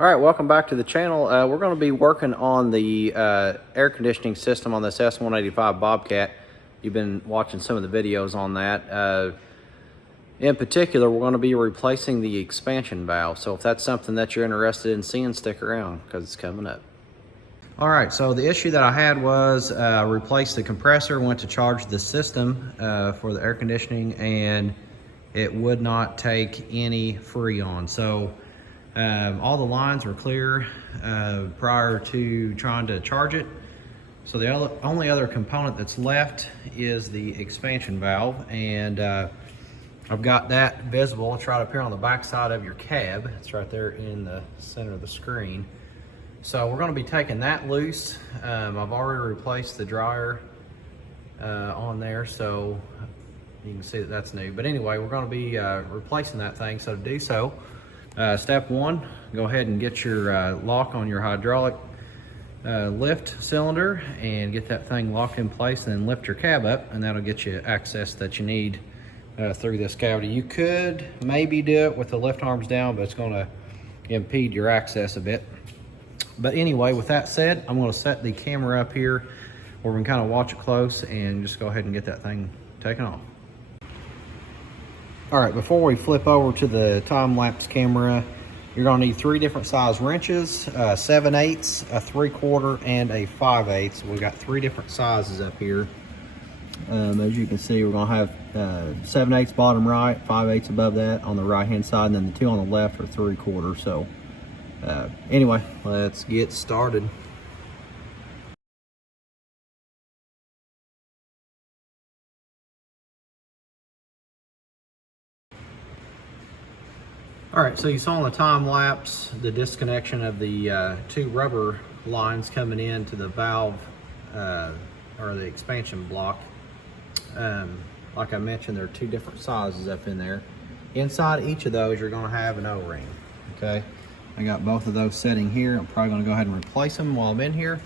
All right, welcome back to the channel. We're going to be working on the air conditioning system on this S185 Bobcat. You've been watching some of the videos on that. In particular, we're going to be replacing the expansion valve. So if that's something that you're interested in seeing, stick around because it's coming up. All right, so the issue that I had was replaced the compressor, went to charge the system for the air conditioning, and it would not take any Freon. So all the lines were clear prior to trying to charge it. So the only other component that's left is the expansion valve, and I've got that visible. It's right up here on the back side of your cab. It's right there in the center of the screen. So we're going to be taking that loose. I've already replaced the dryer on there, so you can see that that's new. But anyway, we're going to be replacing that thing. So to do so, step one, go ahead and get your lock on your hydraulic lift cylinder and get that thing locked in place, and then lift your cab up, and that'll get you access that you need through this cavity. You could maybe do it with the lift arms down, but it's going to impede your access a bit. But anyway, with that said, I'm going to set the camera up here where we can kind of watch it close and just go ahead and get that thing taken off. All right, before we flip over to the time-lapse camera, you're going to need 3 different size wrenches, 7/8, a 3/4, and a 5/8. We've got 3 different sizes up here. As you can see, we're going to have 7/8 bottom right, 5/8 above that on the right-hand side, and then the 2 on the left are 3/4. So anyway, let's get started. All right, so you saw in the time lapse the disconnection of the 2 rubber lines coming into the valve or the expansion block. Like I mentioned, there are 2 different sizes up in there. Inside each of those, you're going to have an O-ring. Okay, I got both of those sitting here. I'm probably going to go ahead and replace them while I'm in here,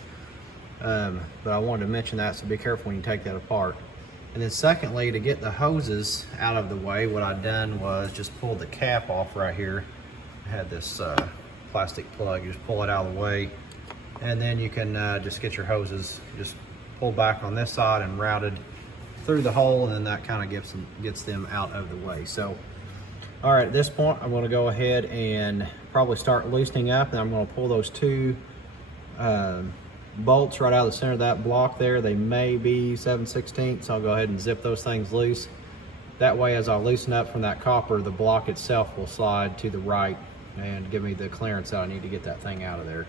but I wanted to mention that, so be careful when you take that apart. And then secondly, to get the hoses out of the way, what I've done was just pull the cap off right here. I had this plastic plug. You just pull it out of the way, and then you can just get your hoses just pulled back on this side and routed through the hole, and then that kind of gets them out of the way. So, all right, at this point, I'm going to go ahead and probably start loosening up, and I'm going to pull those 2 bolts right out of the center of that block there. They may be 7/16, so I'll go ahead and zip those things loose. That way, as I loosen up from that copper, the block itself will slide to the right and give me the clearance that I need to get that thing out of there.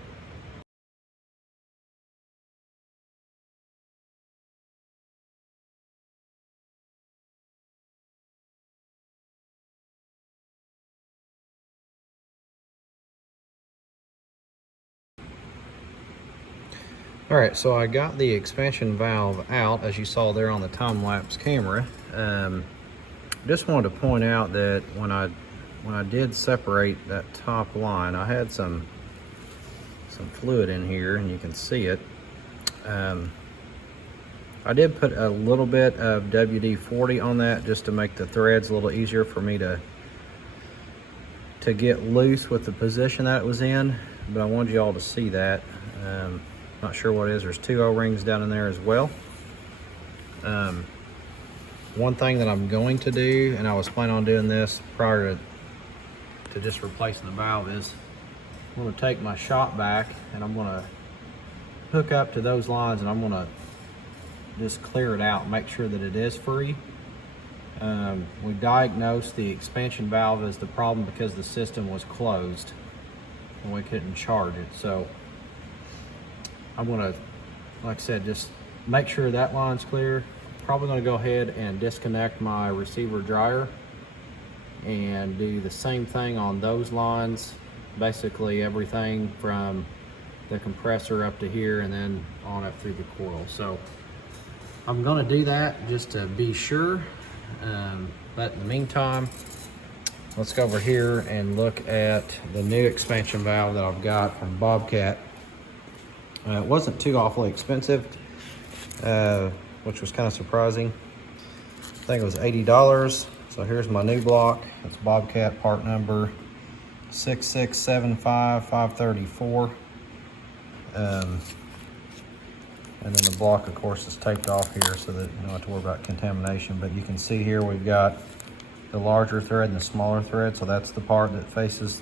All right, so I got the expansion valve out, as you saw there on the time-lapse camera. Just wanted to point out that when I did separate that top line, I had some fluid in here, and you can see it. I did put a little bit of WD-40 on that just to make the threads a little easier for me to get loose with the position that it was in, but I wanted you all to see that. Not sure what it is. There's 2 O-rings down in there as well. One thing that I'm going to do, and I was planning on doing this prior to just replacing the valve, is I'm going to take my shop vac and I'm going to hook up to those lines, and I'm going to just clear it out, make sure that it is free. We diagnosed the expansion valve as the problem because the system was closed and we couldn't charge it. So I'm gonna, like I said, just make sure that line's clear. Probably gonna go ahead and disconnect my receiver dryer and do the same thing on those lines. Basically everything from the compressor up to here and then on up through the coil. So I'm gonna do that just to be sure. But in the meantime, let's go over here and look at the new expansion valve that I've got from Bobcat. It wasn't too awfully expensive, which was kind of surprising. I think it was $80. So here's my new block. It's Bobcat part number S185 534. And then the block, of course, is taped off here so that you don't have to worry about contamination. But you can see here we've got the larger thread and the smaller thread. So that's the part that faces,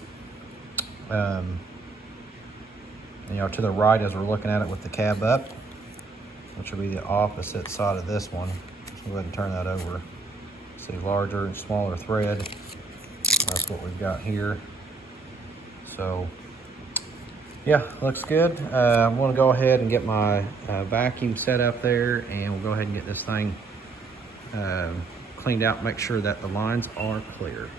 to the right as we're looking at it with the cab up, which will be the opposite side of this one. So go ahead and turn that over. See, larger and smaller thread. That's what we've got here. So yeah, looks good. I'm gonna go ahead and get my vacuum set up there, and we'll go ahead and get this thing cleaned out, make sure that the lines are clear.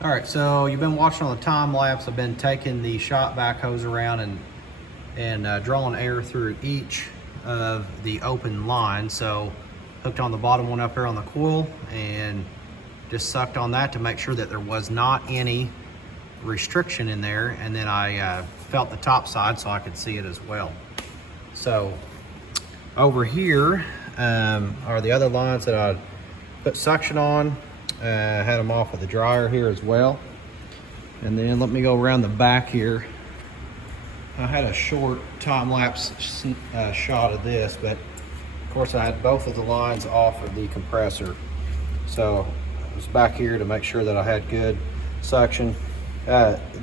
All right, so you've been watching on the time lapse. I've been taking the shop vac hose around and drawing air through each of the open lines. So hooked on the bottom one up here on the coil and just sucked on that to make sure that there was not any restriction in there. And then I felt the top side so I could see it as well. So over here are the other lines that I put suction on. Had them off with the dryer here as well. And then let me go around the back here. I had a short time-lapse shot of this, but of course I had both of the lines off of the compressor. So I was back here to make sure that I had good suction.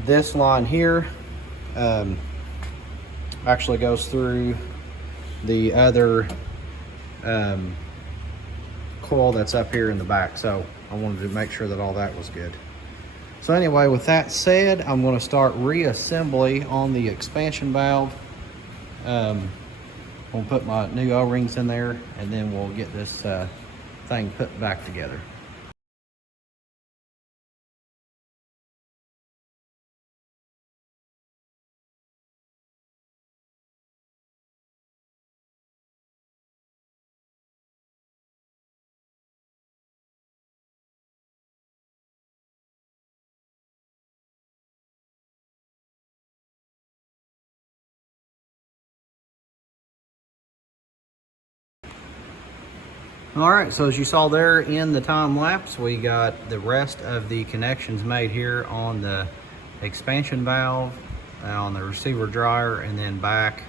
This line here actually goes through the other coil that's up here in the back. So I wanted to make sure that all that was good. So anyway, with that said, I'm going to start reassembly on the expansion valve. We'll put my new O-rings in there, and then we'll get this thing put back together. All right, so as you saw there in the time lapse, we got the rest of the connections made here on the expansion valve, on the receiver dryer, and then back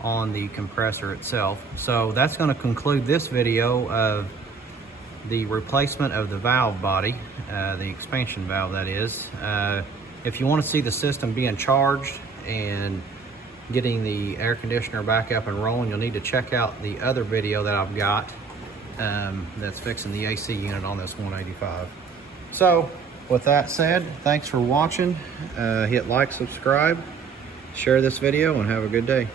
on the compressor itself. So that's going to conclude this video of the replacement of the valve body, the expansion valve that is. If you want to see the system being charged and getting the air conditioner back up and rolling, you'll need to check out the other video that I've got that's fixing the AC unit on this 185. So with that said, thanks for watching. Hit like, subscribe, share this video, and have a good day.